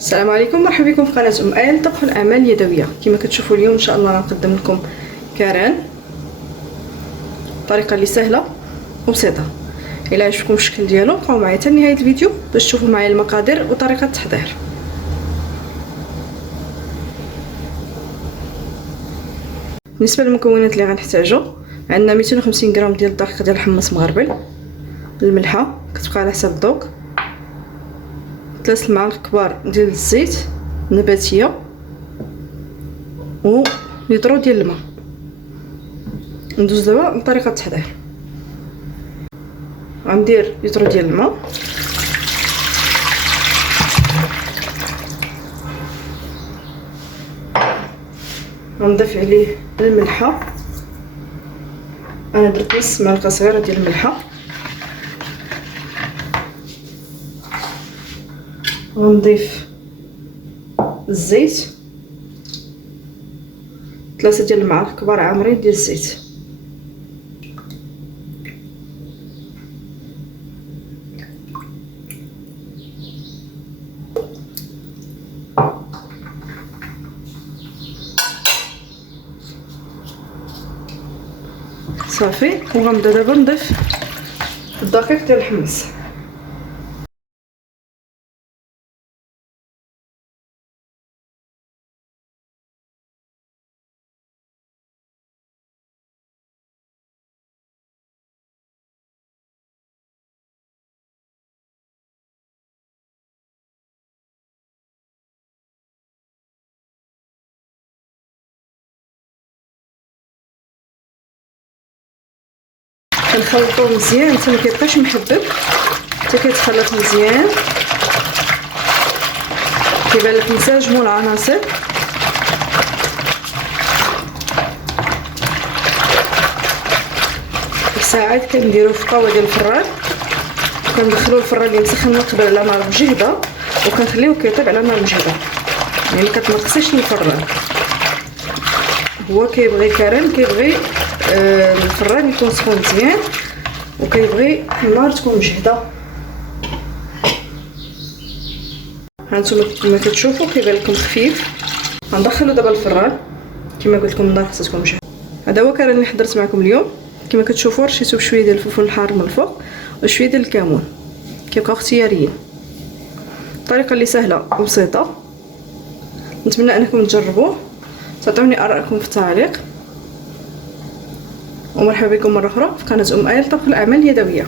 السلام عليكم، مرحبا بكم في قناه ام آية لطبخ الاعمال اليدويه. كما كتشوفوا اليوم ان شاء الله غنقدم لكم كاران بطريقه اللي سهله وبسيطه. الى عجبكم الشكل ديالو بقاو معايا حتى نهايه الفيديو باش تشوفوا معايا المقادير وطريقه التحضير. بالنسبه للمكونات اللي غنحتاجو، عندنا 250 غرام ديال الدقيق ديال الحمص مغربل، الملحه كتبقى على حسب الذوق، 3 معالق كبار ديال الزيت نباتيه و لتر ديال الماء. ندوز دابا لطريقه التحضير. غندير لتر ديال الماء، غنضيف عليه الملحه. انا درت نص معلقه صغيره ديال الملحه. غنضيف الزيت، 3 ديال المعالق كبار عامرين ديال الزيت. صافي، وغنبدا دابا نضيف الدقيق ديال الحمص. كنخلطوه مزيان حتى ما كيبقاش محبب، حتى كيتخلط مزيان كيبان لك نساجموا العناصر. ساعات كنديروه في طاوه ديال الفران، كندخلو الفران اللي مسخن من قبل على نار مجهده وكنخليوه كيطيب على نار مجهده، يعني كتنقصيش الفران. هو كيبغي كاران، كيبغي الفران يكون سخون مزيان وكيبغي النار تكون مجهده. هانتوما كما كتشوفوا كيبان لكم خفيف. غندخلو دابا الفران كما قلت لكم، النار خصها تكون مجهده. هذا هو كاران اللي حضرت معكم اليوم. كما كتشوفوا رشيتو بشويه ديال الفلفل الحار من الفوق وشويه ديال الكمون، كيبقاو اختياريين. الطريقه اللي سهله وبسيطه، نتمنى انكم تجربوه. تعطوني ارائكم في التعليق، ومرحبا بكم مره اخرى في قناه ام آية لطبخ الاعمال اليدويه.